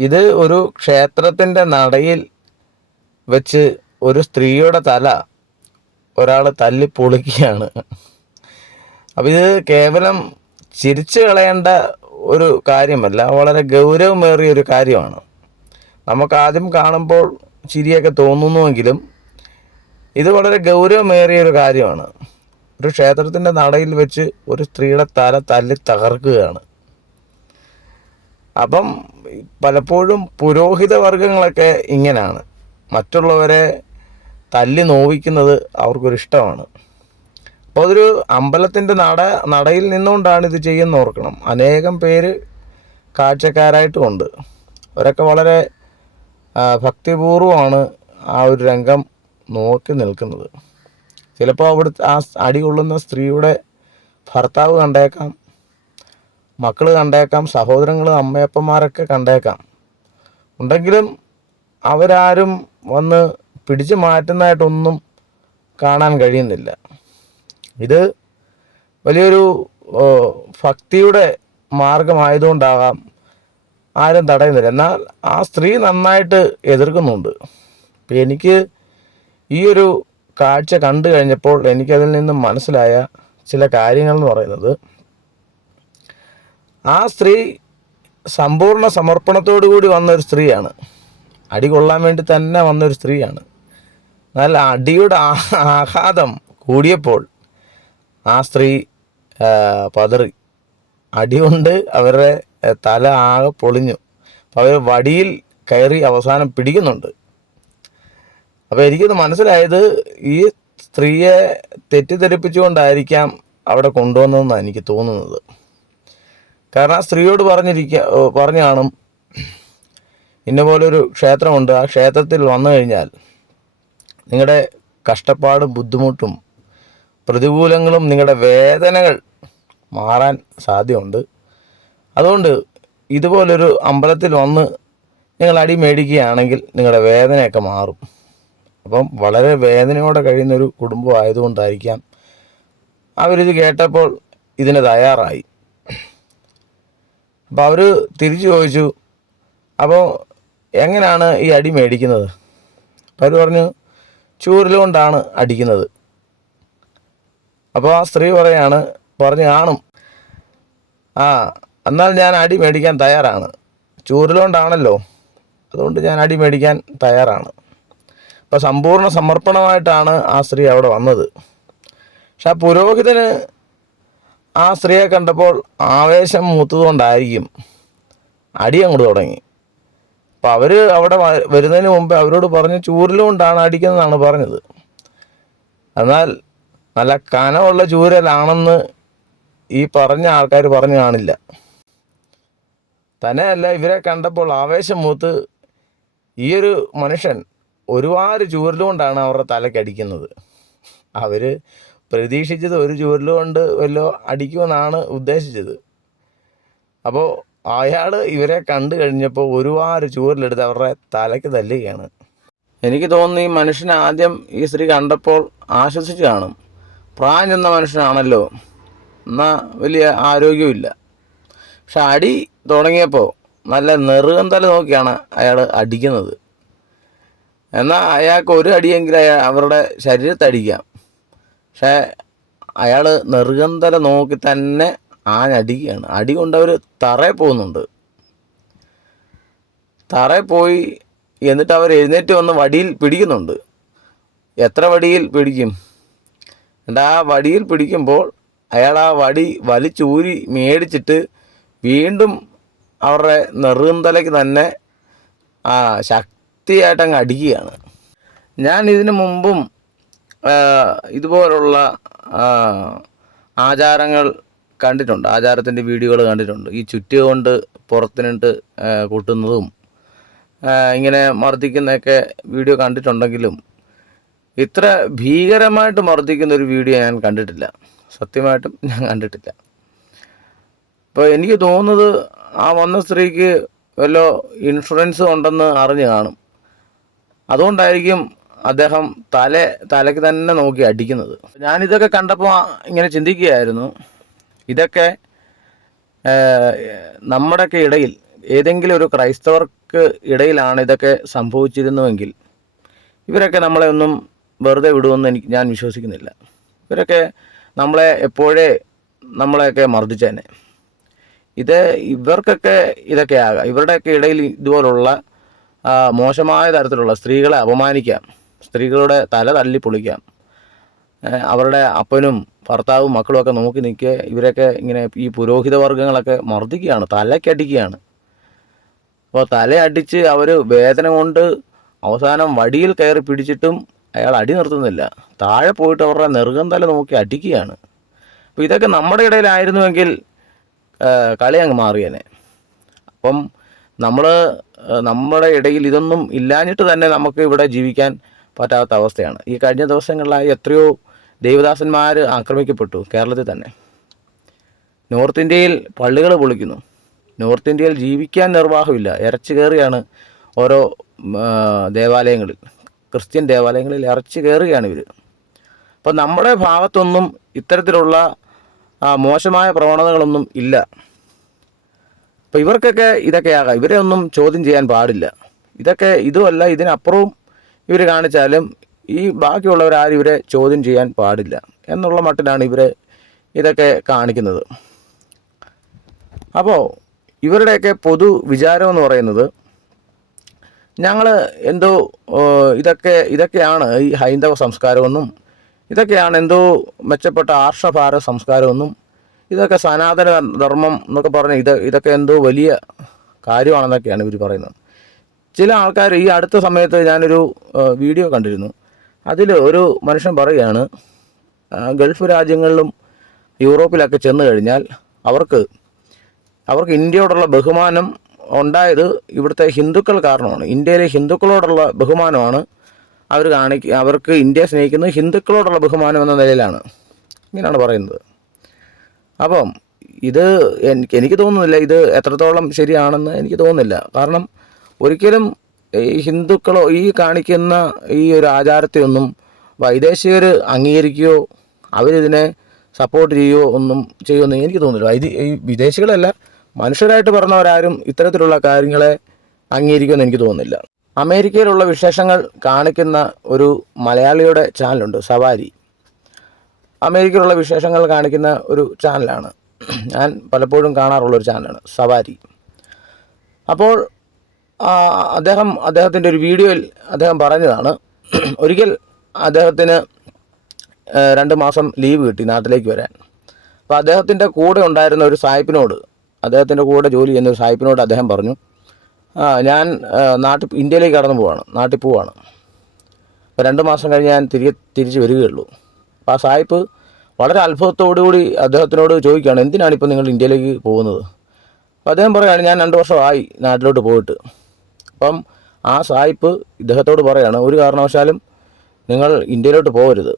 ഇത് ഒരു ക്ഷേത്രത്തിന്റെ നടയിൽ വെച്ച് ഒരു സ്ത്രീയുടെ തല ഒരാൾ തല്ലി പൊളിക്കുകയാണ് അപ്പം ഇത് കേവലം ചിരിച്ചു കളയേണ്ട ഒരു കാര്യമല്ല വളരെ ഗൗരവമേറിയ ഒരു കാര്യമാണ്. നമുക്ക് ആദ്യം കാണുമ്പോൾ ചിരിയൊക്കെ തോന്നുന്നുവെങ്കിലും ഇത് വളരെ ഗൗരവമേറിയ ഒരു കാര്യമാണ്. ഒരു ക്ഷേത്രത്തിന്റെ നടയിൽ വെച്ച് ഒരു സ്ത്രീയുടെ തല തല്ലി തകർക്കുകയാണ്. അപ്പം പലപ്പോഴും പുരോഹിത വർഗങ്ങളൊക്കെ ഇങ്ങനെയാണ് മറ്റുള്ളവരെ തല്ലി നോവിക്കുന്നത് അവർക്കൊരു ഇഷ്ടമാണ്. അപ്പോൾ അതൊരു അമ്പലത്തിന്റെ നട നടയിൽ നിന്നുകൊണ്ടാണ് ഇത് ചെയ്യുന്ന ഓർക്കണം. അനേകം പേര് കാഴ്ചക്കാരായിട്ടുമുണ്ട് അവരൊക്കെ വളരെ ഭക്തിപൂർവമാണ് ആ ഒരു രംഗം നോക്കി നിൽക്കുന്നത്. ചിലപ്പോൾ അവിടുത്തെ ആ അടി കൊള്ളുന്ന സ്ത്രീയുടെ ഭർത്താവ് കണ്ടേക്കാം. മക്കൾ കണ്ടേക്കാം സഹോദരങ്ങൾ അമ്മയപ്പന്മാരൊക്കെ കണ്ടേക്കാം. ഉണ്ടെങ്കിലും അവരാരും വന്ന് പിടിച്ചു മാറ്റുന്നതായിട്ടൊന്നും കാണാൻ കഴിയുന്നില്ല. ഇത് വലിയൊരു ഭക്തിയുടെ മാർഗമായതുകൊണ്ടാകാം ആരും തടയുന്നില്ല എന്നാൽ ആ സ്ത്രീ നന്നായിട്ട് എതിർക്കുന്നുണ്ട്. ഇപ്പം എനിക്ക് ഈ ഒരു കാഴ്ച കണ്ടു കഴിഞ്ഞപ്പോൾ എനിക്കതിൽ നിന്നും മനസ്സിലായ ചില കാര്യങ്ങൾ എന്ന് പറയുന്നത് ആ സ്ത്രീ സമ്പൂർണ സമർപ്പണത്തോടു കൂടി വന്ന ഒരു സ്ത്രീയാണ്. അടി കൊള്ളാൻ വേണ്ടി തന്നെ വന്ന ഒരു സ്ത്രീയാണ്. എന്നാൽ അടിയുടെ ആഹ്ലാദം കൂടിയപ്പോൾ ആ സ്ത്രീ പതറി. അടി കൊണ്ട് അവരുടെ തല ആകെ പൊളിഞ്ഞു. അപ്പോൾ അവർ വടിയിൽ കയറി അവസാനം പിടിക്കുന്നുണ്ട്. അപ്പോൾ എനിക്കത് മനസ്സിലായത് ഈ സ്ത്രീയെ തെറ്റിദ്ധരിപ്പിച്ചുകൊണ്ടായിരിക്കാം അവിടെ കൊണ്ടുവന്നതെന്നാണ് എനിക്ക് തോന്നുന്നത്. കാരണം ആ സ്ത്രീയോട് പറഞ്ഞിരിക്ക പറഞ്ഞു കാണും. ഇന്ന പോലൊരു ക്ഷേത്രമുണ്ട്. ആ ക്ഷേത്രത്തിൽ വന്നു കഴിഞ്ഞാൽ നിങ്ങളുടെ കഷ്ടപ്പാടും ബുദ്ധിമുട്ടും പ്രതികൂലങ്ങളും നിങ്ങളുടെ വേദനകൾ മാറാൻ സാധ്യമുണ്ട് അതുകൊണ്ട് ഇതുപോലൊരു അമ്പലത്തിൽ വന്ന് നിങ്ങൾ അടി മേടിക്കുകയാണെങ്കിൽ നിങ്ങളുടെ വേദനയൊക്കെ മാറും. അപ്പം വളരെ വേദനയോടെ കഴിയുന്നൊരു കുടുംബം ആയതുകൊണ്ടായിരിക്കാം അവരിത് കേട്ടപ്പോൾ ഇതിന് തയ്യാറായി. അപ്പോൾ അവർ തിരിച്ചു ചോദിച്ചു അപ്പോൾ എങ്ങനെയാണ് ഈ അടി മേടിക്കുന്നത്? അപ്പോൾ അവർ പറഞ്ഞു ചൂരലുകൊണ്ടാണ് അടിക്കുന്നത്. അപ്പോൾ ആ സ്ത്രീ പറയാണ് പറഞ്ഞു കാണും ആ എന്നാൽ ഞാൻ അടി മേടിക്കാൻ തയ്യാറാണ്. ചൂരലുകൊണ്ടാണല്ലോ അതുകൊണ്ട് ഞാൻ അടി മേടിക്കാൻ തയ്യാറാണ്. അപ്പോൾ സമ്പൂർണ സമർപ്പണമായിട്ടാണ് ആ സ്ത്രീ അവിടെ വന്നത്. പക്ഷെ ആ പുരോഹിതന് ആ സ്ത്രീയെ കണ്ടപ്പോൾ ആവേശം മൂത്തതുകൊണ്ടായിരിക്കും. അടി അങ്ങോട്ട് തുടങ്ങി. അപ്പോൾ അവർ അവിടെ വരുന്നതിന് മുമ്പ് അവരോട് പറഞ്ഞ് ചൂരലുകൊണ്ടാണ് അടിക്കുന്നതാണ് പറഞ്ഞത്. എന്നാൽ നല്ല കനമുള്ള ചൂരലാണെന്ന് ഈ പറഞ്ഞ ആൾക്കാർ പറഞ്ഞു കാണില്ല. തന്നെയല്ല ഇവരെ കണ്ടപ്പോൾ ആവേശം മൂത്ത് ഈ ഒരു മനുഷ്യൻ ഒരുപാട് ചൂരലുകൊണ്ടാണ് അവരുടെ തലക്കടിക്കുന്നത് അവർ പ്രതീക്ഷിച്ചത് ഒരു ചൂരലുകൊണ്ട് വല്ലോ അടിക്കുമെന്നാണ് ഉദ്ദേശിച്ചത്. അപ്പോൾ അയാൾ ഇവരെ കണ്ടു കഴിഞ്ഞപ്പോൾ ഒരുപാട് ചൂരലെടുത്ത് അവരുടെ തലയ്ക്ക് തല്ലുകയാണ്. എനിക്ക് തോന്നുന്നു ഈ മനുഷ്യനെ ആദ്യം ഈ സ്ത്രീ കണ്ടപ്പോൾ ആശ്വസിച്ച് കാണും. പ്രായം ചെന്ന മനുഷ്യനാണല്ലോ. എന്നാൽ വലിയ ആരോഗ്യമില്ല പക്ഷെ അടി തുടങ്ങിയപ്പോൾ നല്ല നെറുകം തല നോക്കിയാണ് അയാൾ അടിക്കുന്നത്. എന്നാൽ അയാൾക്ക് ഒരു അടിയെങ്കിലും അയാൾ അവരുടെ ശരീരത്തെ അടിക്കാം പക്ഷേ അയാൾ നിർഗന്ധര നോക്കി തന്നെ ആഞ്ഞടിക്കുകയാണ്. അടി കൊണ്ട് അവർ തറയിൽ പോകുന്നുണ്ട്. തറയിൽ പോയി എന്നിട്ട് അവർ എഴുന്നേറ്റ് വന്ന് വടിയിൽ പിടിക്കുന്നുണ്ട്. എത്ര വടിയിൽ പിടിക്കും? എന്നിട്ട് ആ വടിയിൽ പിടിക്കുമ്പോൾ അയാൾ ആ വടി വലിച്ചൂരി മേടിച്ചിട്ട് വീണ്ടും അവരുടെ നെറുന്തലയ്ക്ക് തന്നെ ആ ശക്തിയായിട്ടങ്ങ് അടിക്കുകയാണ്. ഞാൻ ഇതിനു മുമ്പും ഇതുപോലുള്ള ആചാരങ്ങൾ കണ്ടിട്ടുണ്ട്. ആചാരത്തിന്റെ വീഡിയോകൾ കണ്ടിട്ടുണ്ട്. ഈ ചുറ്റിക കൊണ്ട് പുറത്തിനിട്ട് കൂട്ടുന്നതും ഇങ്ങനെ മർദ്ദിക്കുന്നതൊക്കെ വീഡിയോ കണ്ടിട്ടുണ്ടെങ്കിലും ഇത്ര ഭീകരമായിട്ട് മർദ്ദിക്കുന്ന ഒരു വീഡിയോ ഞാൻ കണ്ടിട്ടില്ല. സത്യമായിട്ടും ഞാൻ കണ്ടിട്ടില്ല. അപ്പോൾ എനിക്ക് തോന്നുന്നത് ആ വന്ന സ്ത്രീക്ക് വല്ല ഇൻഷുറൻസ് ഉണ്ടെന്ന് അറിഞ്ഞു കാണും. അതുകൊണ്ടായിരിക്കും അദ്ദേഹം തല തലയ്ക്ക് തന്നെ നോക്കി അടിക്കുന്നത്. ഞാനിതൊക്കെ കണ്ടപ്പോൾ ഇങ്ങനെ ചിന്തിക്കുകയായിരുന്നു. ഇതൊക്കെ നമ്മുടെയൊക്കെ ഇടയിൽ ഏതെങ്കിലും ഒരു ക്രൈസ്തവർക്ക് ഇടയിലാണ് ഇതൊക്കെ സംഭവിച്ചിരുന്നുവെങ്കിൽ ഇവരൊക്കെ നമ്മളെ ഒന്നും വെറുതെ വിടുമെന്ന് എനിക്ക് ഞാൻ വിശ്വസിക്കുന്നില്ല. ഇവരൊക്കെ നമ്മളെ എപ്പോഴേ നമ്മളെയൊക്കെ മർദ്ദിച്ചേനെ. ഇത് ഇവർക്കൊക്കെ ഇതൊക്കെ ആകാം ഇവരുടെയൊക്കെ ഇടയിൽ ഇതുപോലുള്ള മോശമായ തരത്തിലുള്ള സ്ത്രീകളെ അപമാനിക്കാം. സ്ത്രീകളുടെ തല തല്ലി പൊളിക്കാം. അവരുടെ അപ്പനും ഭർത്താവും മക്കളും ഒക്കെ നോക്കി നിൽക്കുക ഇവരൊക്കെ ഇങ്ങനെ ഈ പുരോഹിത വർഗങ്ങളൊക്കെ മർദ്ദിക്കുകയാണ് തലക്കടിക്കുകയാണ്. അപ്പോൾ തലയടിച്ച് അവർ വേദന കൊണ്ട് അവസാനം വടിയിൽ കയറി പിടിച്ചിട്ടും അയാൾ അടി നിർത്തുന്നില്ല. താഴെ പോയിട്ട് അവരുടെ നെറുകം തല നോക്കി അടിക്കുകയാണ്. അപ്പോൾ ഇതൊക്കെ നമ്മുടെ ഇടയിലായിരുന്നുവെങ്കിൽ കളി അങ്ങ് മാറിയേനെ. അപ്പം നമ്മൾ നമ്മുടെ ഇടയിൽ ഇതൊന്നും ഇല്ലാഞ്ഞിട്ട് തന്നെ നമുക്ക് ഇവിടെ ജീവിക്കാൻ പറ്റാത്ത അവസ്ഥയാണ്. ഈ കഴിഞ്ഞ ദിവസങ്ങളിലായി എത്രയോ ദേവദാസന്മാർ ആക്രമിക്കപ്പെട്ടു കേരളത്തിൽ തന്നെ. നോർത്ത് ഇന്ത്യയിൽ പള്ളികൾ പൊളിക്കുന്നു. നോർത്ത് ഇന്ത്യയിൽ ജീവിക്കാൻ നിർവാഹമില്ല. ഇറച്ചു കയറിയാണ് ഓരോ ദേവാലയങ്ങളിൽ. ക്രിസ്ത്യൻ ദേവാലയങ്ങളിൽ ഇറച്ചു കയറുകയാണ് ഇവർ അപ്പം നമ്മുടെ ഭാഗത്തൊന്നും ഇത്തരത്തിലുള്ള മോശമായ പ്രവണതകളൊന്നും ഇല്ല. അപ്പോൾ ഇവർക്കൊക്കെ ഇതൊക്കെ ആകാം ഇവരെ ഒന്നും ചോദ്യം ചെയ്യാൻ പാടില്ല. ഇതൊക്കെ ഇതുമല്ല ഇതിനപ്പുറവും ഇവർ കാണിച്ചാലും ഈ ബാക്കിയുള്ളവരാരും ഇവരെ ചോദ്യം ചെയ്യാൻ പാടില്ല എന്നുള്ള മട്ടിലാണ് ഇവരെ ഇതൊക്കെ കാണിക്കുന്നത്. അപ്പോൾ ഇവരുടെയൊക്കെ പൊതു വിചാരമെന്ന് പറയുന്നത് ഞങ്ങൾ എന്തോ ഇതൊക്കെ ഇതൊക്കെയാണ് ഈ ഹൈന്ദവ സംസ്കാരമെന്നും ഇതൊക്കെയാണ് എന്തോ മെച്ചപ്പെട്ട ആർഷഭാര സംസ്കാരമെന്നും ഇതൊക്കെ സനാതന ധർമ്മം എന്നൊക്കെ പറഞ്ഞ് ഇത് ഇതൊക്കെ എന്തോ വലിയ കാര്യമാണെന്നൊക്കെയാണ് ഇവർ പറയുന്നത്. ചില ആൾക്കാർ ഈ അടുത്ത സമയത്ത് ഞാനൊരു വീഡിയോ കണ്ടിരുന്നു. അതിൽ ഒരു മനുഷ്യൻ പറയുകയാണ് ഗൾഫ് രാജ്യങ്ങളിലും യൂറോപ്പിലൊക്കെ ചെന്ന് കഴിഞ്ഞാൽ അവർക്ക് അവർക്ക് ഇന്ത്യയോടുള്ള ബഹുമാനം ഉണ്ടായത് ഇവിടുത്തെ ഹിന്ദുക്കൾ കാരണമാണ്. ഇന്ത്യയിലെ ഹിന്ദുക്കളോടുള്ള ബഹുമാനമാണ് അവർ കാണിക്ക അവർക്ക് ഇന്ത്യയെ സ്നേഹിക്കുന്നത് ഹിന്ദുക്കളോടുള്ള ബഹുമാനം എന്ന നിലയിലാണ്. ഇങ്ങനെയാണ് പറയുന്നത്. അപ്പം ഇത് എനിക്ക് തോന്നുന്നില്ല ഇത് എത്രത്തോളം ശരിയാണെന്ന് എനിക്ക് തോന്നുന്നില്ല. കാരണം ഒരിക്കലും ഈ ഹിന്ദുക്കളോ ഈ കാണിക്കുന്ന ഈ ഒരു ആചാരത്തെ ഒന്നും വൈദേശികർ അംഗീകരിക്കുകയോ അവരിതിനെ സപ്പോർട്ട് ചെയ്യുകയോ ഒന്നും ചെയ്യുമെന്ന് എനിക്ക് തോന്നുന്നില്ല. വൈദി ഈ വിദേശികളല്ല മനുഷ്യരായിട്ട് പറഞ്ഞവരാരും ഇത്തരത്തിലുള്ള കാര്യങ്ങളെ അംഗീകരിക്കുമെന്ന് എനിക്ക് തോന്നുന്നില്ല. അമേരിക്കയിലുള്ള വിശേഷങ്ങൾ കാണിക്കുന്ന ഒരു മലയാളിയുടെ ചാനലുണ്ട് സവാരി. അമേരിക്കയിലുള്ള വിശേഷങ്ങൾ കാണിക്കുന്ന ഒരു ചാനലാണ്. ഞാൻ പലപ്പോഴും കാണാറുള്ള ഒരു ചാനലാണ് സവാരി. അപ്പോൾ അദ്ദേഹം അദ്ദേഹത്തിന്റെ ഒരു വീഡിയോയിൽ അദ്ദേഹം പറഞ്ഞതാണ്. ഒരിക്കൽ അദ്ദേഹത്തിന് രണ്ട് മാസം ലീവ് കിട്ടി നാട്ടിലേക്ക് വരാൻ. അപ്പോൾ അദ്ദേഹത്തിന്റെ കൂടെ ഉണ്ടായിരുന്ന ഒരു സായിപ്പിനോട് അദ്ദേഹത്തിന്റെ കൂടെ ജോലി ചെയ്യുന്ന ഒരു സായിപ്പിനോട് അദ്ദേഹം പറഞ്ഞു ഞാൻ നാട്ടിൽ ഇന്ത്യയിലേക്ക് കടന്നു പോവാണ് നാട്ടിൽ പോവാണ്. അപ്പോൾ രണ്ട് മാസം കഴിഞ്ഞ് ഞാൻ തിരികെ തിരിച്ച് വരികയുള്ളൂ. അപ്പോൾ ആ സായിപ്പ് വളരെ അത്ഭുതത്തോടുകൂടി അദ്ദേഹത്തിനോട് ചോദിക്കുകയാണ് എന്തിനാണ് ഇപ്പോൾ നിങ്ങൾ ഇന്ത്യയിലേക്ക് പോകുന്നത്? അപ്പോൾ അദ്ദേഹം പറയുകയാണ് ഞാൻ രണ്ട് വർഷമായി നാട്ടിലോട്ട് പോയിട്ട്. അപ്പം ആ സായിപ്പ് ഇദ്ദേഹത്തോട് പറയാണ് ഒരു കാരണവശാലും നിങ്ങൾ ഇന്ത്യയിലോട്ട് പോകരുത്.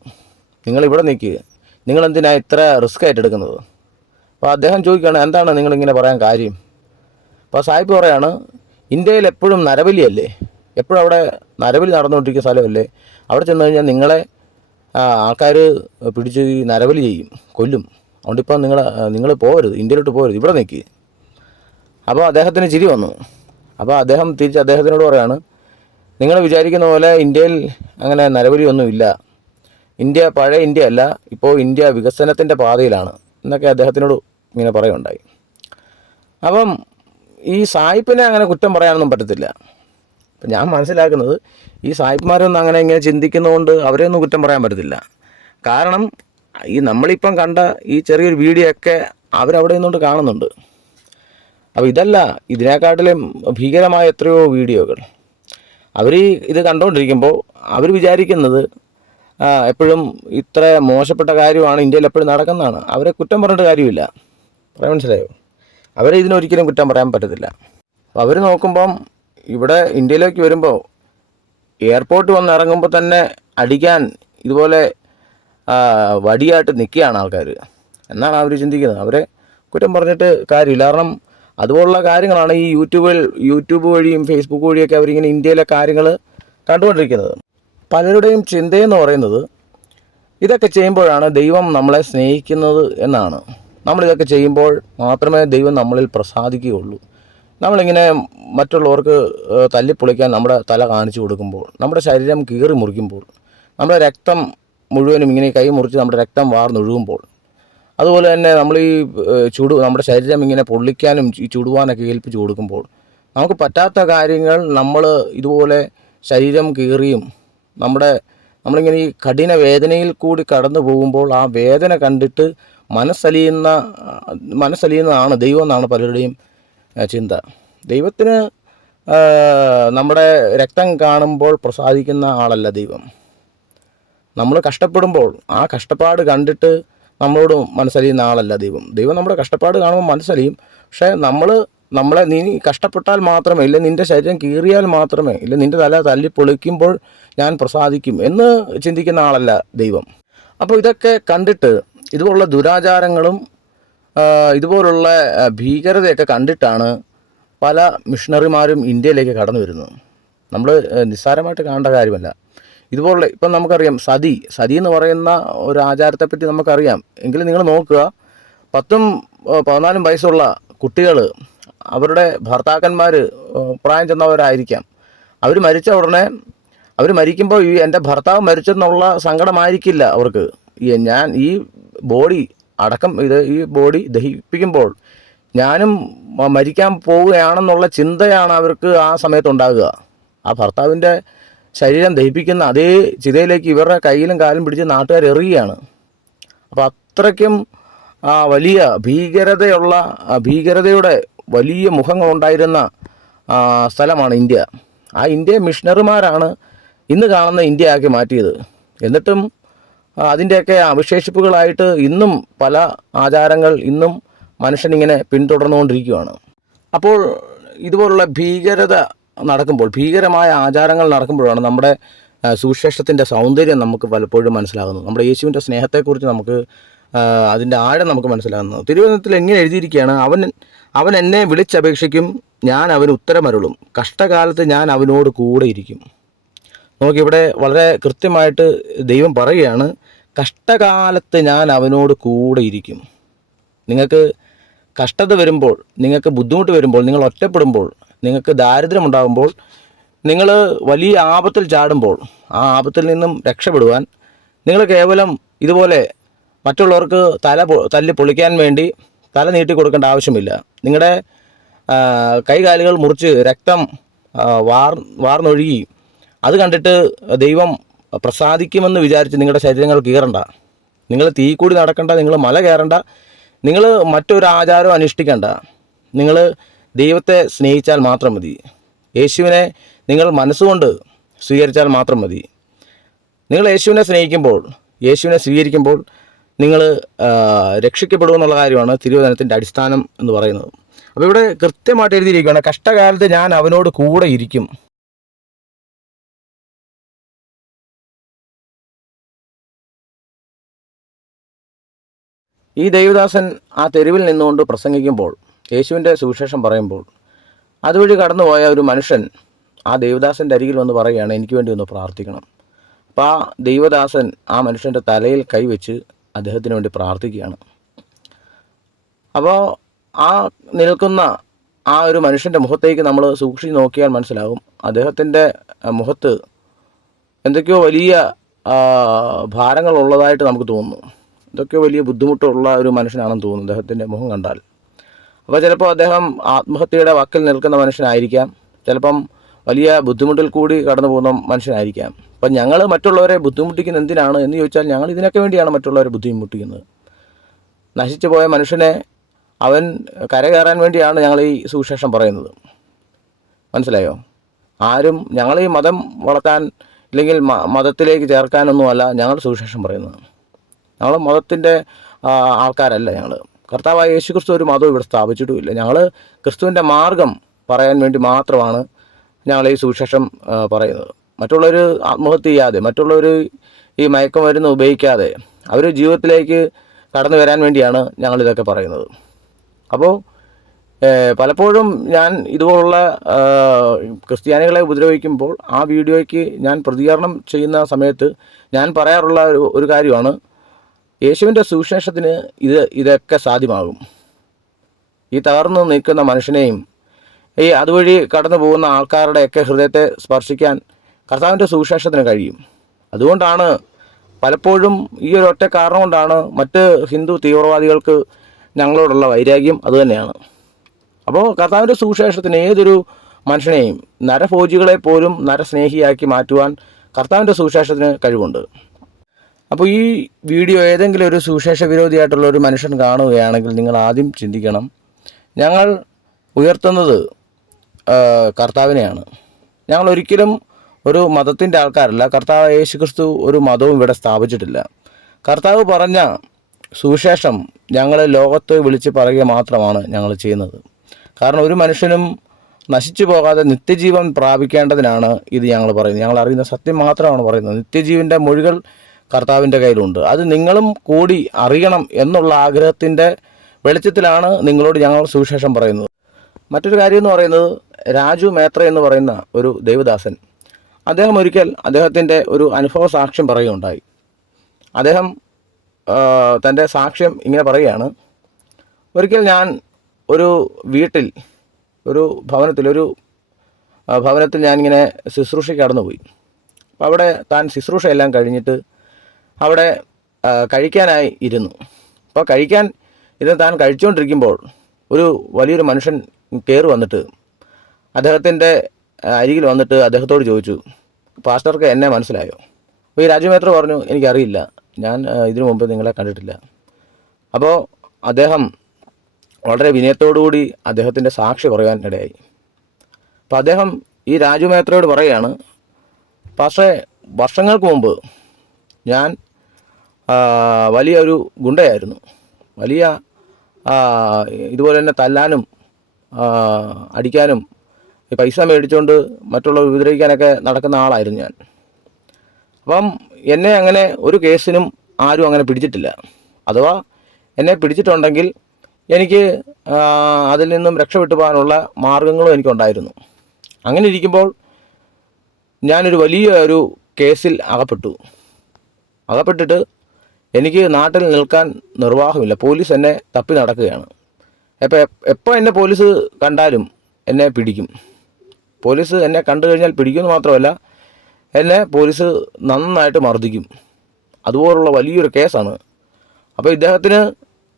നിങ്ങൾ ഇവിടെ നിൽക്കുക. നിങ്ങൾ എന്തിനാണ് ഇത്ര റിസ്ക് ഏറ്റെടുക്കുന്നത് അപ്പോൾ അദ്ദേഹം ചോദിക്കുകയാണ് എന്താണ് നിങ്ങളിങ്ങനെ പറയാൻ കാര്യം? അപ്പോൾ സായിപ്പ് പറയാണ് ഇന്ത്യയിൽ എപ്പോഴും നരബലിയല്ലേ? എപ്പോഴും അവിടെ നരബലി നടന്നുകൊണ്ടിരിക്കുന്ന സ്ഥലമല്ലേ? അവിടെ ചെന്ന് കഴിഞ്ഞാൽ നിങ്ങളെ ആൾക്കാർ പിടിച്ച് ഈ നരബലി ചെയ്യും കൊല്ലും. അതുകൊണ്ടിപ്പോൾ നിങ്ങൾ നിങ്ങൾ പോകരുത്. ഇന്ത്യയിലോട്ട് പോകരുത്. ഇവിടെ നിൽക്കുക അപ്പോൾ അദ്ദേഹത്തിന് ചിരി വന്നു. അപ്പോൾ അദ്ദേഹം തിരിച്ച് അദ്ദേഹത്തിനോട് പറയാണ് നിങ്ങൾ വിചാരിക്കുന്ന പോലെ ഇന്ത്യയിൽ അങ്ങനെ നരബലിയൊന്നുമില്ല ഇന്ത്യ പഴയ ഇന്ത്യ അല്ല ഇപ്പോൾ ഇന്ത്യ വികസനത്തിന്റെ പാതയിലാണ്. എന്നൊക്കെ അദ്ദേഹത്തിനോട് ഇങ്ങനെ പറയുണ്ടായി അപ്പം ഈ സായിപ്പിനെ അങ്ങനെ കുറ്റം പറയാനൊന്നും പറ്റത്തില്ല. അപ്പം ഞാൻ മനസ്സിലാക്കുന്നത് ഈ സായിപ്പ്മാരൊന്നും അങ്ങനെ ഇങ്ങനെ ചിന്തിക്കുന്നതുകൊണ്ട് അവരെയൊന്നും കുറ്റം പറയാൻ പറ്റത്തില്ല. കാരണം ഈ നമ്മളിപ്പം കണ്ട ഈ ചെറിയൊരു വീഡിയോ ഒക്കെ അവരവിടെ നിന്നുകൊണ്ട് കാണുന്നുണ്ട്. അപ്പോൾ ഇതല്ല ഇതിനെക്കാട്ടിലും ഭീകരമായ എത്രയോ വീഡിയോകൾ. അവർ ഇത് കണ്ടുകൊണ്ടിരിക്കുമ്പോൾ അവർ വിചാരിക്കുന്നത് എപ്പോഴും ഇത്ര മോശപ്പെട്ട കാര്യമാണ് ഇന്ത്യയിൽ എപ്പോഴും നടക്കുന്നതാണ്. അവരെ കുറ്റം പറഞ്ഞിട്ട് കാര്യമില്ല. പറയാൻ മനസ്സിലായോ? അവരെ ഇതിനൊരിക്കലും കുറ്റം പറയാൻ പറ്റത്തില്ല. അവർ നോക്കുമ്പം ഇവിടെ ഇന്ത്യയിലേക്ക് വരുമ്പോൾ എയർപോർട്ട് വന്ന് ഇറങ്ങുമ്പോൾ തന്നെ അടിക്കാൻ ഇതുപോലെ വടിയായിട്ട് നിൽക്കുകയാണ് ആൾക്കാർ എന്നാണ് അവർ ചിന്തിക്കുന്നത്. അവരെ കുറ്റം പറഞ്ഞിട്ട് കാര്യമില്ല. കാരണം അതുപോലുള്ള കാര്യങ്ങളാണ് ഈ യൂട്യൂബിൽ യൂട്യൂബ് വഴിയും ഫേസ്ബുക്ക് വഴിയൊക്കെ അവരിങ്ങനെ ഇന്ത്യയിലെ കാര്യങ്ങൾ കണ്ടുകൊണ്ടിരിക്കുന്നത്. പലരുടെയും ചിന്തയെന്ന് പറയുന്നത് ഇതൊക്കെ ചെയ്യുമ്പോഴാണ് ദൈവം നമ്മളെ സ്നേഹിക്കുന്നത് എന്നാണ്. നമ്മളിതൊക്കെ ചെയ്യുമ്പോൾ മാത്രമേ ദൈവം നമ്മളിൽ പ്രസാദിക്കുകയുള്ളൂ. നമ്മളിങ്ങനെ മറ്റുള്ളവർക്ക് തല്ലിപ്പൊളിക്കാൻ നമ്മുടെ തല കാണിച്ചു കൊടുക്കുമ്പോൾ നമ്മുടെ ശരീരം കീറി മുറിക്കുമ്പോൾ നമ്മുടെ രക്തം മുഴുവനും ഇങ്ങനെ കൈ മുറിച്ച് നമ്മുടെ രക്തം വാർന്നൊഴുകുമ്പോൾ അതുപോലെ തന്നെ നമ്മൾ ഈ ചൂട് നമ്മുടെ ശരീരം ഇങ്ങനെ പൊള്ളിക്കാനും ഈ ചുടുവാനൊക്കെ ഏൽപ്പിച്ച് കൊടുക്കുമ്പോൾ നമുക്ക് പറ്റാത്ത കാര്യങ്ങൾ നമ്മൾ ഇതുപോലെ ശരീരം കീറിയും നമ്മുടെ നമ്മളിങ്ങനെ ഈ കഠിന വേദനയിൽ കൂടി കടന്നു പോകുമ്പോൾ ആ വേദന കണ്ടിട്ട് മനസ്സലിയുന്ന മനസ്സലിയുന്നതാണ് ദൈവം എന്നാണ് പലരുടെയും ചിന്ത. ദൈവത്തിന് നമ്മുടെ രക്തം കാണുമ്പോൾ പ്രസാദിക്കുന്ന ആളല്ല ദൈവം. നമ്മൾ കഷ്ടപ്പെടുമ്പോൾ ആ കഷ്ടപ്പാട് കണ്ടിട്ട് നമ്മളോട് മനസ്സലിയുന്ന ആളല്ല ദൈവം. ദൈവം നമ്മുടെ കഷ്ടപ്പാട് കാണുമ്പോൾ മനസ്സലിയും. പക്ഷേ നമ്മൾ നമ്മളെ നീ കഷ്ടപ്പെട്ടാൽ മാത്രമേ ഇല്ല നിന്റെ ശരീരം കീറിയാൽ മാത്രമേ ഇല്ല നിന്റെ തല തല്ലി പൊളിക്കുമ്പോൾ ഞാൻ പ്രസാദിക്കും എന്ന് ചിന്തിക്കുന്ന ആളല്ല ദൈവം. അപ്പോൾ ഇതൊക്കെ കണ്ടിട്ട് ഇതുപോലുള്ള ദുരാചാരങ്ങളും ഇതുപോലുള്ള ഭീകരതയൊക്കെ കണ്ടിട്ടാണ് പല മിഷണറിമാരും ഇന്ത്യയിലേക്ക് കടന്നു വരുന്നത്. നമ്മൾ നിസ്സാരമായിട്ട് കാണേണ്ട കാര്യമല്ല. ഇതുപോലുള്ള ഇപ്പം നമുക്കറിയാം സതി സതി എന്ന് പറയുന്ന ഒരു ആചാരത്തെപ്പറ്റി നമുക്കറിയാം. എങ്കിലും നിങ്ങൾ നോക്കുക പത്തും പതിനാലും വയസ്സുള്ള കുട്ടികൾ അവരുടെ ഭർത്താക്കന്മാർ പ്രായം ചെന്നവരായിരിക്കാം. അവർ മരിച്ച ഉടനെ അവർ മരിക്കുമ്പോൾ ഈ എന്റെ ഭർത്താവ് മരിച്ചെന്നുള്ള സങ്കടമായിരിക്കില്ല അവർക്ക്. ഞാൻ ഈ ബോഡി അടക്കം ഇത് ഈ ബോഡി ദഹിപ്പിക്കുമ്പോൾ ഞാനും മരിക്കാൻ പോവുകയാണെന്നുള്ള ചിന്തയാണ് അവർക്ക് ആ സമയത്ത് ഉണ്ടാകുക. ആ ഭർത്താവിന്റെ ശരീരം ദഹിപ്പിക്കുന്ന അതേ ചിതയിലേക്ക് ഇവരുടെ കയ്യിലും കാലും പിടിച്ച് നാട്ടുകാർ എറിയുകയാണ്. അപ്പോൾ അത്രയ്ക്കും വലിയ ഭീകരതയുള്ള ഭീകരതയുടെ വലിയ മുഖങ്ങളുണ്ടായിരുന്ന സ്ഥലമാണ് ഇന്ത്യ. ആ ഇന്ത്യ മിഷണറിമാരാണ് ഇന്ന് കാണുന്ന ഇന്ത്യ ആക്കി മാറ്റിയത്. എന്നിട്ടും അതിന്റെയൊക്കെ അവശേഷിപ്പുകളായിട്ട് ഇന്നും പല ആചാരങ്ങൾ ഇന്നും മനുഷ്യനിങ്ങനെ പിന്തുടർന്നുകൊണ്ടിരിക്കുകയാണ്. അപ്പോൾ ഇതുപോലുള്ള ഭീകരത നടക്കുമ്പോൾ ഭീകരമായ ആചാരങ്ങൾ നടക്കുമ്പോഴാണ് നമ്മുടെ സുവിശേഷത്തിന്റെ സൗന്ദര്യം നമുക്ക് പലപ്പോഴും മനസ്സിലാകുന്നത്. നമ്മുടെ യേശുവിന്റെ സ്നേഹത്തെക്കുറിച്ച് നമുക്ക് അതിന്റെ ആഴം നമുക്ക് മനസ്സിലാകുന്നത്. തിരുവനന്തപുരത്തിൽ എങ്ങനെ എഴുതിയിരിക്കുകയാണ് അവൻ അവൻ എന്നെ വിളിച്ചപേക്ഷിക്കും ഞാൻ അവന് ഉത്തരമരുളും. കഷ്ടകാലത്ത് ഞാൻ അവനോട് കൂടെ ഇരിക്കും. നമുക്കിവിടെ വളരെ കൃത്യമായിട്ട് ദൈവം പറയുകയാണ് കഷ്ടകാലത്ത് ഞാൻ അവനോട് കൂടെ ഇരിക്കും. നിങ്ങൾക്ക് കഷ്ടത വരുമ്പോൾ നിങ്ങൾക്ക് ബുദ്ധിമുട്ട് വരുമ്പോൾ നിങ്ങൾ ഒറ്റപ്പെടുമ്പോൾ നിങ്ങൾക്ക് ദാരിദ്ര്യമുണ്ടാകുമ്പോൾ നിങ്ങൾ വലിയ ആപത്തിൽ ചാടുമ്പോൾ ആ ആപത്തിൽ നിന്നും രക്ഷപ്പെടുവാൻ നിങ്ങൾ കേവലം ഇതുപോലെ മറ്റുള്ളവർക്ക് തല തല്ലി പൊളിക്കാൻ വേണ്ടി തല നീട്ടി കൊടുക്കേണ്ട ആവശ്യമില്ല. നിങ്ങളുടെ കൈകാലുകൾ മുറിച്ച് രക്തം വാർ വാർന്നൊഴുകി അത് കണ്ടിട്ട് ദൈവം പ്രസാദിക്കുമെന്ന് വിചാരിച്ച് നിങ്ങളുടെ ശരീരങ്ങൾ കീറണ്ട. നിങ്ങൾ തീ കൂടി നടക്കണ്ട നിങ്ങൾ മല കയറണ്ട നിങ്ങൾ മറ്റൊരു ആചാരവും അനുഷ്ഠിക്കണ്ട. നിങ്ങൾ ദൈവത്തെ സ്നേഹിച്ചാൽ മാത്രം മതി. യേശുവിനെ നിങ്ങൾ മനസ്സുകൊണ്ട് സ്വീകരിച്ചാൽ മാത്രം മതി. നിങ്ങൾ യേശുവിനെ സ്നേഹിക്കുമ്പോൾ യേശുവിനെ സ്വീകരിക്കുമ്പോൾ നിങ്ങൾ രക്ഷിക്കപ്പെടുമെന്നുള്ള കാര്യമാണ് തിരുവചനത്തിന്റെ അടിസ്ഥാനം എന്ന് പറയുന്നത്. അപ്പോൾ ഇവിടെ കൃത്യമായിട്ട് എഴുതിയിരിക്കുകയാണ് കഷ്ടകാലത്ത് ഞാൻ അവനോട് കൂടെ ഇരിക്കും. ഈ ദേവദാസൻ ആ തെരുവിൽ നിന്നുകൊണ്ട് പ്രസംഗിക്കുമ്പോൾ യേശുവിന്റെ സുവിശേഷം പറയുമ്പോൾ അതുവഴി കടന്നുപോയ ഒരു മനുഷ്യൻ ആ ദേവദാസന്റെ അരികിൽ വന്ന് പറയുകയാണ് എനിക്ക് വേണ്ടി ഒന്ന് പ്രാർത്ഥിക്കണം. അപ്പോൾ ആ ദൈവദാസൻ ആ മനുഷ്യന്റെ തലയിൽ കൈവച്ച് അദ്ദേഹത്തിന് വേണ്ടി പ്രാർത്ഥിക്കുകയാണ്. അപ്പോൾ ആ നിൽക്കുന്ന ആ ഒരു മനുഷ്യന്റെ മുഖത്തേക്ക് നമ്മൾ സൂക്ഷിച്ച് നോക്കിയാൽ മനസ്സിലാകും അദ്ദേഹത്തിന്റെ മുഖത്ത് എന്തൊക്കെയോ വലിയ ഭാരങ്ങളുള്ളതായിട്ട് നമുക്ക് തോന്നുന്നു. എന്തൊക്കെയോ വലിയ ബുദ്ധിമുട്ടുള്ള ഒരു മനുഷ്യനാണെന്ന് തോന്നുന്നു അദ്ദേഹത്തിന്റെ മുഖം കണ്ടാൽ. അപ്പോൾ ചിലപ്പോൾ അദ്ദേഹം ആത്മഹത്യയുടെ വക്കിൽ നിൽക്കുന്ന മനുഷ്യനായിരിക്കാം. ചിലപ്പം വലിയ ബുദ്ധിമുട്ടിൽ കൂടി കടന്നു പോകുന്ന മനുഷ്യനായിരിക്കാം. അപ്പം ഞങ്ങൾ മറ്റുള്ളവരെ ബുദ്ധിമുട്ടിക്കുന്ന എന്തിനാണ് എന്ന് ചോദിച്ചാൽ ഞങ്ങൾ ഇതിനൊക്കെ വേണ്ടിയാണ് മറ്റുള്ളവരെ ബുദ്ധിമുട്ടിക്കുന്നത്. നശിച്ചു പോയ മനുഷ്യനെ അവൻ കരകയറാൻ വേണ്ടിയാണ് ഞങ്ങൾ ഈ സുവിശേഷം പറയുന്നത്. മനസ്സിലായോ? ആരും ഞങ്ങൾ ഈ മതം വളർത്താൻ അല്ലെങ്കിൽ മതത്തിലേക്ക് ചേർക്കാനൊന്നുമല്ല ഞങ്ങൾ സുവിശേഷം പറയുന്നത്. ഞങ്ങൾ മതത്തിന്റെ ആൾക്കാരല്ല ഞങ്ങൾ. കർത്താവായ യേശു ക്രിസ്തു ഒരു മതവും ഇവിടെ സ്ഥാപിച്ചിട്ടുമില്ല. ഞങ്ങൾ ക്രിസ്തുവിന്റെ മാർഗം പറയാൻ വേണ്ടി മാത്രമാണ് ഞങ്ങൾ ഈ സുവിശേഷം പറയുന്നത്. മറ്റുള്ളവർ ആത്മഹത്യ ചെയ്യാതെ മറ്റുള്ളവർ ഈ മയക്കുമരുന്ന് ഉപയോഗിക്കാതെ അവർ ജീവിതത്തിലേക്ക് കടന്നു വരാൻ വേണ്ടിയാണ് ഞങ്ങളിതൊക്കെ പറയുന്നത്. അപ്പോൾ പലപ്പോഴും ഞാൻ ഇതുപോലുള്ള ക്രിസ്ത്യാനികളെ ഉപദ്രവിക്കുമ്പോൾ ആ വീഡിയോയ്ക്ക് ഞാൻ പ്രതികരണം ചെയ്യുന്ന സമയത്ത് ഞാൻ പറയാറുള്ള ഒരു കാര്യമാണ് യേശുവിന്റെ സുവിശേഷത്തിന് ഇത് ഇതൊക്കെ സാധ്യമാകും. ഈ തകർന്നു നിൽക്കുന്ന മനുഷ്യനെയും ഈ അതുവഴി കടന്നു പോകുന്ന ആൾക്കാരുടെയൊക്കെ ഹൃദയത്തെ സ്പർശിക്കാൻ കർത്താവിന്റെ സുവിശേഷത്തിന് കഴിയും. അതുകൊണ്ടാണ് പലപ്പോഴും ഈ ഒരു ഒറ്റ കാരണം കൊണ്ടാണ് മറ്റ് ഹിന്ദു തീവ്രവാദികൾക്ക് ഞങ്ങളോടുള്ള വൈരാഗ്യം അതുതന്നെയാണ്. അപ്പോൾ കർത്താവിന്റെ സുവിശേഷത്തിന് ഏതൊരു മനുഷ്യനെയും നരഭോജികളെ പോലും നരസ്നേഹിയാക്കി മാറ്റുവാൻ കർത്താവിന്റെ സുവിശേഷത്തിന് കഴിവുണ്ട്. അപ്പോൾ ഈ വീഡിയോ ഏതെങ്കിലും ഒരു സുവിശേഷ വിരോധിയായിട്ടുള്ള ഒരു മനുഷ്യൻ കാണുകയാണെങ്കിൽ നിങ്ങൾ ആദ്യം ചിന്തിക്കണം. ഞങ്ങൾ ഉയർത്തുന്നത് കർത്താവിനെയാണ്. ഞങ്ങൾ ഒരിക്കലും ഒരു മതത്തിന്റെ ആൾക്കാരല്ല. കർത്താവ് യേശു ക്രിസ്തു ഒരു മതവും ഇവിടെ സ്ഥാപിച്ചിട്ടില്ല. കർത്താവ് പറഞ്ഞ സുവിശേഷം ഞങ്ങൾ ലോകത്ത് വിളിച്ച് പറയുക മാത്രമാണ് ഞങ്ങൾ ചെയ്യുന്നത്. കാരണം ഒരു മനുഷ്യനും നശിച്ചു പോകാതെ നിത്യജീവൻ പ്രാപിക്കേണ്ടതിനാണ് ഇത് ഞങ്ങൾ പറയുന്നത്. ഞങ്ങൾ അറിയുന്ന സത്യം മാത്രമാണ് പറയുന്നത്. നിത്യജീവന്റെ മൊഴികൾ കർത്താവിന്റെ കയ്യിലുണ്ട്. അത് നിങ്ങളും കൂടി അറിയണം എന്നുള്ള ആഗ്രഹത്തിന്റെ വെളിച്ചത്തിലാണ് നിങ്ങളോട് ഞങ്ങൾ സുവിശേഷം പറയുന്നത്. മറ്റൊരു കാര്യം എന്ന് പറയുന്നത് രാജു മേത്ര എന്ന് പറയുന്ന ഒരു ദേവദാസൻ. അദ്ദേഹം ഒരിക്കൽ അദ്ദേഹത്തിന്റെ ഒരു അനുഭവ സാക്ഷ്യം പറയുകയുണ്ടായി. അദ്ദേഹം തന്റെ സാക്ഷ്യം ഇങ്ങനെ പറയുകയാണ്. ഒരിക്കൽ ഞാൻ ഒരു വീട്ടിൽ ഒരു ഭവനത്തിൽ ഒരു ഭവനത്തിൽ ഞാനിങ്ങനെ ശുശ്രൂഷയ്ക്ക് കടന്നുപോയി. അപ്പോൾ അവിടെ താൻ ശുശ്രൂഷയെല്ലാം കഴിഞ്ഞിട്ട് അവിടെ കഴിക്കാനായി ഇരുന്നു. അപ്പോൾ കഴിക്കാൻ ഇരുന്ന് താൻ കഴിച്ചുകൊണ്ടിരിക്കുമ്പോൾ ഒരു വലിയൊരു മനുഷ്യൻ കയറി വന്നിട്ട് അദ്ദേഹത്തിന്റെ അരികിൽ വന്നിട്ട് അദ്ദേഹത്തോട് ചോദിച്ചു പാസ്റ്റർക്ക് എന്നെ മനസ്സിലായോ? അപ്പോൾ ഈ രാജുമേത്ര പറഞ്ഞു എനിക്കറിയില്ല. ഞാൻ ഇതിനു മുമ്പ് നിങ്ങളെ കണ്ടിട്ടില്ല. അപ്പോൾ അദ്ദേഹം വളരെ വിനയത്തോടുകൂടി അദ്ദേഹത്തിന്റെ സാക്ഷി പറയാൻ ഇടയായി. അപ്പോൾ അദ്ദേഹം ഈ രാജുമേത്രയോട് പറയുകയാണ് പക്ഷേ വർഷങ്ങൾക്ക് മുമ്പ് ഞാൻ ആ, വലിയൊരു ഗുണ്ടയായിരുന്നു. വലിയ ഇതുപോലെ തന്നെ തല്ലാനും അടിക്കാനും പൈസ മേടിച്ചുകൊണ്ട് മറ്റുള്ളവർ ഉപദ്രവിക്കാനൊക്കെ നടക്കുന്ന ആളായിരുന്നു ഞാൻ. അപ്പം എന്നെ അങ്ങനെ ഒരു കേസിനും ആരും അങ്ങനെ പിടിച്ചിട്ടില്ല. അഥവാ എന്നെ പിടിച്ചിട്ടുണ്ടെങ്കിൽ എനിക്ക് അതിൽ നിന്നും രക്ഷപ്പെട്ടു പോകാനുള്ള മാർഗങ്ങളും എനിക്കുണ്ടായിരുന്നു. അങ്ങനെ ഇരിക്കുമ്പോൾ ഞാനൊരു വലിയ ഒരു കേസിൽ അകപ്പെട്ടു. അകപ്പെട്ടിട്ട് എനിക്ക് നാട്ടിൽ നിൽക്കാൻ നിർവാഹമില്ല. പോലീസ് എന്നെ തപ്പി നടക്കുകയാണ്. അപ്പോൾ എപ്പോൾ എന്നെ പോലീസ് കണ്ടാലും എന്നെ പിടിക്കും. പോലീസ് എന്നെ കണ്ടു കഴിഞ്ഞാൽ പിടിക്കുമെന്ന് മാത്രമല്ല എന്നെ പോലീസ് നന്നായിട്ട് മർദ്ദിക്കും. അതുപോലുള്ള വലിയൊരു കേസാണ്. അപ്പോൾ ഇദ്ദേഹത്തിന്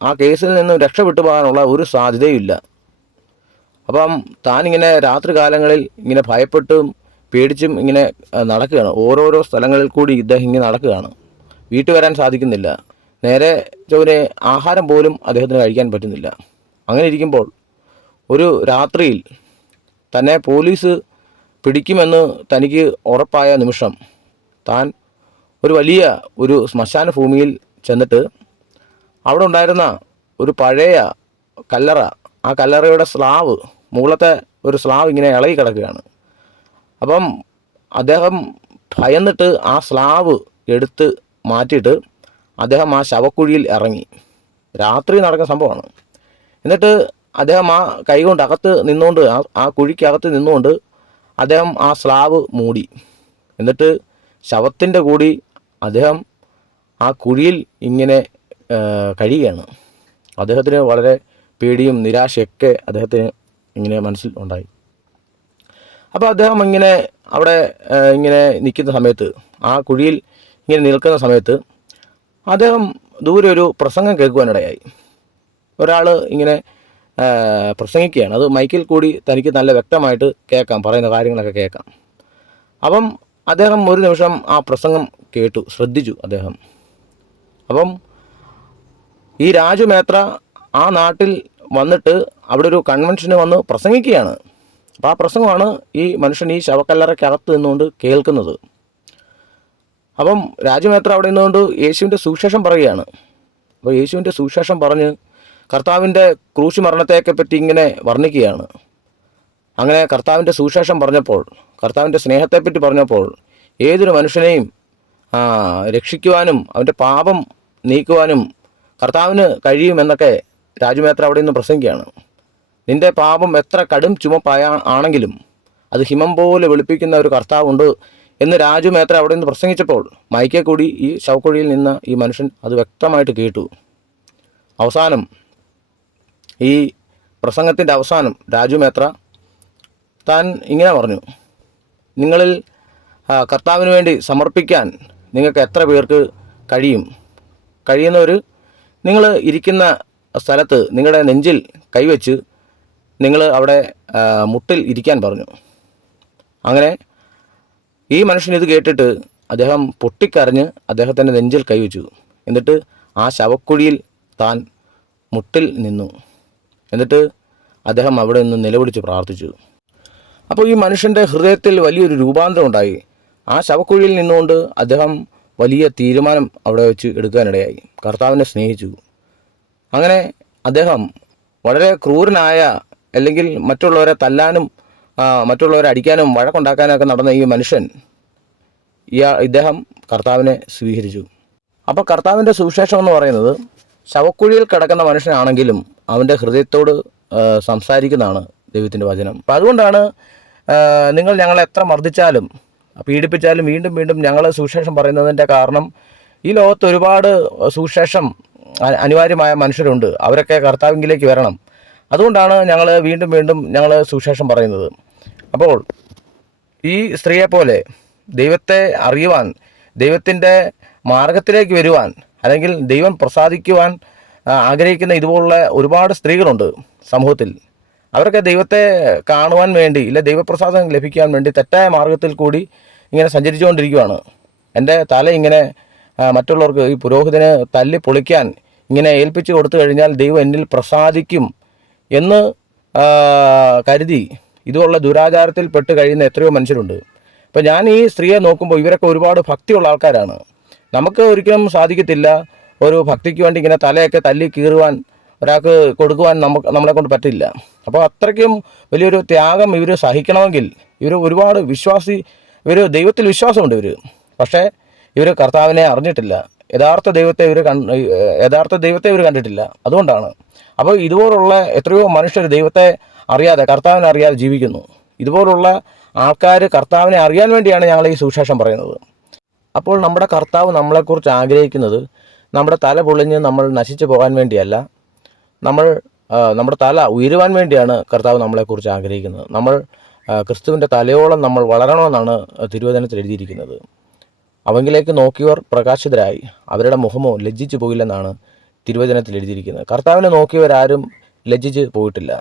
ആ കേസിൽ നിന്നും രക്ഷപ്പെട്ടു പോകാനുള്ള ഒരു സാധ്യതയുമില്ല അപ്പം താനിങ്ങനെ രാത്രി കാലങ്ങളിൽ ഇങ്ങനെ ഭയപ്പെട്ടും പേടിച്ചും ഇങ്ങനെ നടക്കുകയാണ്. ഓരോരോ സ്ഥലങ്ങളിൽ കൂടി ഇദ്ദേഹം ഇങ്ങനെ നടക്കുകയാണ്. വീട്ടിൽ വരാൻ സാധിക്കുന്നില്ല. നേരെ ചൊവ്വനെ ആഹാരം പോലും അദ്ദേഹത്തിന് കഴിക്കാൻ പറ്റുന്നില്ല. അങ്ങനെ ഇരിക്കുമ്പോൾ ഒരു രാത്രിയിൽ തന്നെ പോലീസ് പിടിക്കുമെന്ന് തനിക്ക് ഉറപ്പായ നിമിഷം താൻ ഒരു വലിയ ഒരു ശ്മശാന ഭൂമിയിൽ ചെന്നിട്ട് അവിടെ ഉണ്ടായിരുന്ന ഒരു പഴയ കല്ലറ ആ കല്ലറയുടെ സ്ലാവ് മുകളത്തെ ഒരു സ്ലാവ് ഇങ്ങനെ ഇളകി കിടക്കുകയാണ്. അപ്പം അദ്ദേഹം ഭയന്നിട്ട് ആ സ്ലാവ് എടുത്ത് മാറ്റിയിട്ട് അദ്ദേഹം ആ ശവക്കുഴിയിൽ ഇറങ്ങി. രാത്രി നടക്കുന്ന സംഭവമാണ്. എന്നിട്ട് അദ്ദേഹം ആ കൈകൊണ്ട് അകത്ത് നിന്നുകൊണ്ട് ആ കുഴിക്കകത്ത് നിന്നുകൊണ്ട് അദ്ദേഹം ആ സ്ലാവ് മൂടി. എന്നിട്ട് ശവത്തിന്റെ കൂടി അദ്ദേഹം ആ കുഴിയിൽ ഇങ്ങനെ കഴിയുകയാണ്. അദ്ദേഹത്തിന് വളരെ പേടിയും നിരാശയൊക്കെ അദ്ദേഹത്തിന് ഇങ്ങനെ മനസ്സിൽ ഉണ്ടായി. അപ്പോൾ അദ്ദേഹം ഇങ്ങനെ അവിടെ ഇങ്ങനെ നിൽക്കുന്ന സമയത്ത് ആ കുഴിയിൽ ഇങ്ങനെ നിൽക്കുന്ന സമയത്ത് അദ്ദേഹം ദൂരെ ഒരു പ്രസംഗം കേൾക്കുവാനിടയായി. ഒരാൾ ഇങ്ങനെ പ്രസംഗിക്കുകയാണ്. അത് മൈക്കിൽ കൂടി തനിക്ക് നല്ല വ്യക്തമായിട്ട് കേൾക്കാം പറയുന്ന കാര്യങ്ങളൊക്കെ കേൾക്കാം. അപ്പം അദ്ദേഹം ഒരു നിമിഷം ആ പ്രസംഗം കേട്ടു ശ്രദ്ധിച്ചു അദ്ദേഹം. അപ്പം ഈ രാജുമേത്ര ആ നാട്ടിൽ വന്നിട്ട് അവിടെ ഒരു കൺവെൻഷന് വന്ന് പ്രസംഗിക്കുകയാണ്. അപ്പോൾ ആ പ്രസംഗമാണ് ഈ മനുഷ്യൻ ഈ ശവക്കല്ലറയ്ക്കകത്ത് നിന്നുകൊണ്ട് കേൾക്കുന്നത്. അപ്പം രാജുമേത്ര അവിടെ നിന്നുകൊണ്ട് യേശുവിന്റെ സുവിശേഷം പറയുകയാണ്. അപ്പോൾ യേശുവിന്റെ സുവിശേഷം പറഞ്ഞ് കർത്താവിന്റെ ക്രൂശ് മരണത്തെയൊക്കെ പറ്റി ഇങ്ങനെ വർണിക്കുകയാണ്. അങ്ങനെ കർത്താവിന്റെ സുവിശേഷം പറഞ്ഞപ്പോൾ കർത്താവിന്റെ സ്നേഹത്തെപ്പറ്റി പറഞ്ഞപ്പോൾ ഏതൊരു മനുഷ്യനെയും രക്ഷിക്കുവാനും അവന്റെ പാപം നീക്കുവാനും കർത്താവിന് കഴിയുമെന്നൊക്കെ രാജുമേത്ര അവിടെ നിന്ന് പ്രസംഗിക്കുകയാണ്. നിന്റെ പാപം എത്ര കടും ചുമപ്പായ ആണെങ്കിലും അത് ഹിമം പോലെ വെളുപ്പിക്കുന്ന ഒരു കർത്താവുണ്ട് എന്ന് രാജു മേത്ര അവിടെ നിന്ന് പ്രസംഗിച്ചപ്പോൾ മൈക്കെ കൂടി ഈ ശവക്കുഴിയിൽ നിന്ന് ഈ മനുഷ്യൻ അത് വ്യക്തമായിട്ട് കേട്ടു. അവസാനം ഈ പ്രസംഗത്തിന്റെ അവസാനം രാജു മേത്ര താൻ ഇങ്ങനെ പറഞ്ഞു നിങ്ങളിൽ കർത്താവിന് വേണ്ടി സമർപ്പിക്കാൻ നിങ്ങൾക്ക് എത്ര പേർക്ക് കഴിയും? കഴിയുന്നവർ നിങ്ങൾ ഇരിക്കുന്ന സ്ഥലത്ത് നിങ്ങളുടെ നെഞ്ചിൽ കൈവച്ച് നിങ്ങൾ അവിടെ മുട്ടിൽ ഇരിക്കാൻ പറഞ്ഞു. അങ്ങനെ ഈ മനുഷ്യൻ ഇത് കേട്ടിട്ട് അദ്ദേഹം പൊട്ടിക്കരഞ്ഞ് അദ്ദേഹത്തിന്റെ നെഞ്ചിൽ കൈവച്ചു. എന്നിട്ട് ആ ശവക്കുഴിയിൽ താൻ മുട്ടിൽ നിന്നു. എന്നിട്ട് അദ്ദേഹം അവിടെ നിന്ന് നിലവിളിച്ച് പ്രാർത്ഥിച്ചു. അപ്പോൾ ഈ മനുഷ്യന്റെ ഹൃദയത്തിൽ വലിയൊരു രൂപാന്തരം ഉണ്ടായി. ആ ശവക്കുഴിയിൽ നിന്നുകൊണ്ട് അദ്ദേഹം വലിയ തീരുമാനം അവിടെ വെച്ച് എടുക്കാനിടയായി. കർത്താവിനെ സ്നേഹിച്ചു. അങ്ങനെ അദ്ദേഹം വളരെ ക്രൂരനായ അല്ലെങ്കിൽ മറ്റുള്ളവരെ തല്ലാനും മറ്റുള്ളവരെ അടിക്കാനും വഴക്കുണ്ടാക്കാനും ഒക്കെ നടന്ന ഈ മനുഷ്യൻ ഇയാ ഇദ്ദേഹം കർത്താവിനെ സ്വീകരിച്ചു. അപ്പോൾ കർത്താവിന്റെ സുവിശേഷം എന്ന് പറയുന്നത് ശവക്കുഴിയിൽ കിടക്കുന്ന മനുഷ്യനാണെങ്കിലും അവന്റെ ഹൃദയത്തോട് സംസാരിക്കുന്നതാണ് ദൈവത്തിന്റെ വചനം. അപ്പം അതുകൊണ്ടാണ് നിങ്ങൾ ഞങ്ങളെ എത്ര മർദ്ദിച്ചാലും പീഡിപ്പിച്ചാലും വീണ്ടും വീണ്ടും ഞങ്ങൾ സുവിശേഷം പറയുന്നതിന്റെ കാരണം ഈ ലോകത്ത് ഒരുപാട് സുവിശേഷം അനിവാര്യമായ മനുഷ്യരുണ്ട്. അവരൊക്കെ കർത്താവിങ്കിലേക്ക് വരണം. അതുകൊണ്ടാണ് ഞങ്ങൾ വീണ്ടും വീണ്ടും ഞങ്ങൾ സുവിശേഷം പറയുന്നത്. അപ്പോൾ ഈ സ്ത്രീയെപ്പോലെ ദൈവത്തെ അറിയുവാൻ ദൈവത്തിന്റെ മാർഗത്തിലേക്ക് വരുവാൻ അല്ലെങ്കിൽ ദൈവം പ്രസാദിക്കുവാൻ ആഗ്രഹിക്കുന്ന ഇതുപോലുള്ള ഒരുപാട് സ്ത്രീകളുണ്ട് സമൂഹത്തിൽ. അവരൊക്കെ ദൈവത്തെ കാണുവാൻ വേണ്ടി ഇല്ല ദൈവപ്രസാദം ലഭിക്കാൻ വേണ്ടി തെറ്റായ മാർഗത്തിൽ കൂടി ഇങ്ങനെ സഞ്ചരിച്ചുകൊണ്ടിരിക്കുകയാണ് എന്റെ തല ഇങ്ങനെ മറ്റുള്ളവർക്ക് ഈ പുരോഹിതന് തല്ലി പൊളിക്കാൻ ഇങ്ങനെ ഏൽപ്പിച്ചു കൊടുത്തു കഴിഞ്ഞാൽ ദൈവം എന്നിൽ പ്രസാദിക്കും. എന്ന് കരുതി ഇതുപോലുള്ള ദുരാചാരത്തിൽ പെട്ട് കഴിയുന്ന എത്രയോ മനുഷ്യരുണ്ട്. ഇപ്പം ഞാൻ ഈ സ്ത്രീയെ നോക്കുമ്പോൾ ഇവരൊക്കെ ഒരുപാട് ഭക്തിയുള്ള ആൾക്കാരാണ്. നമുക്ക് ഒരിക്കലും സാധിക്കത്തില്ല ഒരു ഭക്തിക്ക് വേണ്ടി ഇങ്ങനെ തലയൊക്കെ തല്ലി കീറുവാൻ ഒരാൾക്ക് കൊടുക്കുവാൻ നമുക്ക് നമ്മളെ കൊണ്ട് പറ്റില്ല. അപ്പോൾ അത്രയ്ക്കും വലിയൊരു ത്യാഗം ഇവർ സഹിക്കണമെങ്കിൽ ഇവർ ഒരുപാട് വിശ്വാസി ഇവർ ദൈവത്തിൽ വിശ്വാസമുണ്ട് ഇവർ പക്ഷേ ഇവർ കർത്താവിനെ അറിഞ്ഞിട്ടില്ല. യഥാർത്ഥ ദൈവത്തെ ഇവർ കണ്ട് യഥാർത്ഥ ദൈവത്തെ ഇവർ കണ്ടിട്ടില്ല. അതുകൊണ്ടാണ്. അപ്പോൾ ഇതുപോലുള്ള എത്രയോ മനുഷ്യർ ദൈവത്തെ അറിയാതെ കർത്താവിനെ അറിയാതെ ജീവിക്കുന്നു. ഇതുപോലുള്ള ആൾക്കാർ കർത്താവിനെ അറിയാൻ വേണ്ടിയാണ് ഞങ്ങൾ ഈ സുവിശേഷം പറയുന്നത്. അപ്പോൾ നമ്മുടെ കർത്താവ് നമ്മളെക്കുറിച്ച് ആഗ്രഹിക്കുന്നത് നമ്മുടെ തല പൊളിഞ്ഞ് നമ്മൾ നശിച്ചു പോകാൻ വേണ്ടിയല്ല. നമ്മൾ നമ്മുടെ തല ഉയരുവാൻ വേണ്ടിയാണ് കർത്താവ് നമ്മളെക്കുറിച്ച് ആഗ്രഹിക്കുന്നത്. നമ്മൾ ക്രിസ്തുവിന്റെ തലയോളം നമ്മൾ വളരണമെന്നാണ് തിരുവചനത്തിൽ എഴുതിയിരിക്കുന്നത്. അവങ്കിലേക്ക് നോക്കിയവർ പ്രകാശിതരായി. അവരുടെ മുഖമോ ലജ്ജിച്ചു പോയില്ലെന്നാണ് തിരുവചനത്തിൽ എഴുതിയിരിക്കുന്നത്. കർത്താവിനെ നോക്കിയവരാരും ലജ്ജിച്ച് പോയിട്ടില്ല.